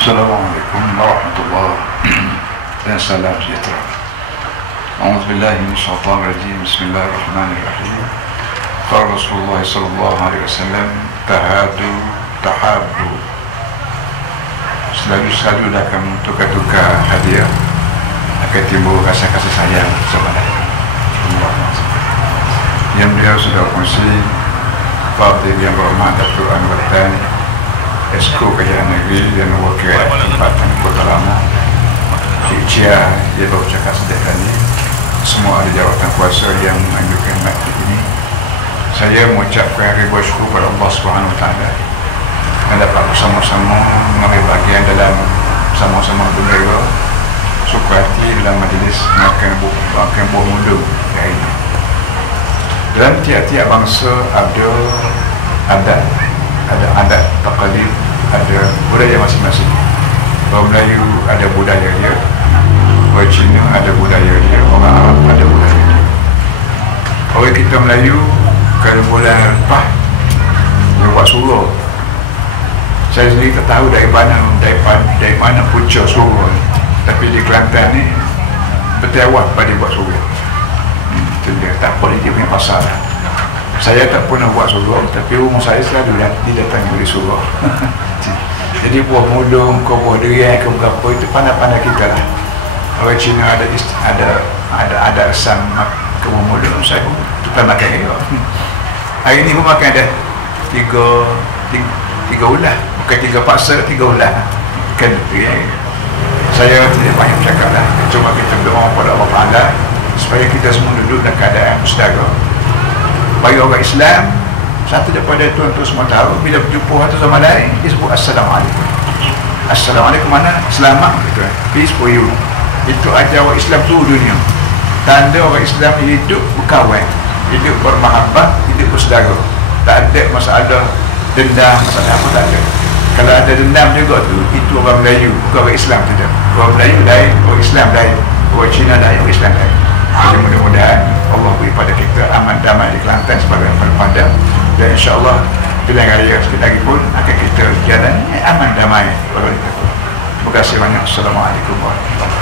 Assalamualaikum warahmatullahi dan salam sejahtera. A'udzu billahi minasyaitanir rajim. Bismillahirrahmanirrahim. Qala Rasulullah sallallahu alaihi wasallam, "Tahadu, tahabbu." Selalu selalu dah kamu tukar-tukar hadiah akan timbul kasih kasih sayang kepada Allah. Yang beliau sudah kongsi Fadil yang berhormat Dato' Anwar Tani Esko Kejayaan Negeri dan Wakil Tempatan Kota Lama. Cik Cia dia baru cakap sejak tadi semua ada jawatan kuasa yang menunjukkan makhluk ini. Saya mengucapkan ribu syukur kepada Allah Subhanahu Taala. Dan dapat bersama-sama mengambil bagian dalam sama-sama bendera suka hati dalam majlis makan buah makan buah muda hari ini. Dalam tiap-tiap bangsa ada adat ada adat. Takalid ada budaya masing-masing. Orang Melayu ada budaya dia. Orang Cina ada budaya dia. Orang Arab ada budaya dia. Orang kita Melayu kalau bulan lepas dia buat surah saya sendiri tak tahu dari mana dari, dari mana punca surah tapi di Kelantan ni bertewah pada buat surah hmm, itu dia tak boleh dia punya pasal lah. Saya tak pernah buat surah tapi rumah saya selalu didatangi oleh surah jadi buah mulung kau buah durian ke berapa itu pandai-pandai kita lah. Orang Cina ada ada ada ada asam ke buah mulung saya pun kita makan juga hari ni pun makan dah tiga tiga, tiga ulah. Bukan tiga paksa tiga ulah. Kan ya. saya tidak banyak cakap lah. Cuma kita berdoa kepada Allah Ta'ala supaya kita semua duduk dalam keadaan mustaga bagi orang Islam satu daripada tuan-tuan semua tahu bila berjumpa satu sama lain dia sebut Assalamualaikum. Assalamualaikum mana? Selamat gitu peace for you. Itu ajar orang Islam tu dunia. Tanda orang Islam hidup berkawan hidup bermahabbah hidup bersaudara. Tak ada masalah dendam masalah apa tak ada. Kalau ada dendam juga tu itu orang Melayu bukan orang Islam tidak orang Melayu lain orang Islam lain orang Cina lain orang Islam lain. Jadi mudah-mudahan Allah beri pada kita aman damai di Kelantan sebagai pada dan insyaAllah pilihan raya sekali lagi pun akan kita jalan aman damai. Terima kasih banyak. Assalamualaikum warahmatullahi wabarakatuh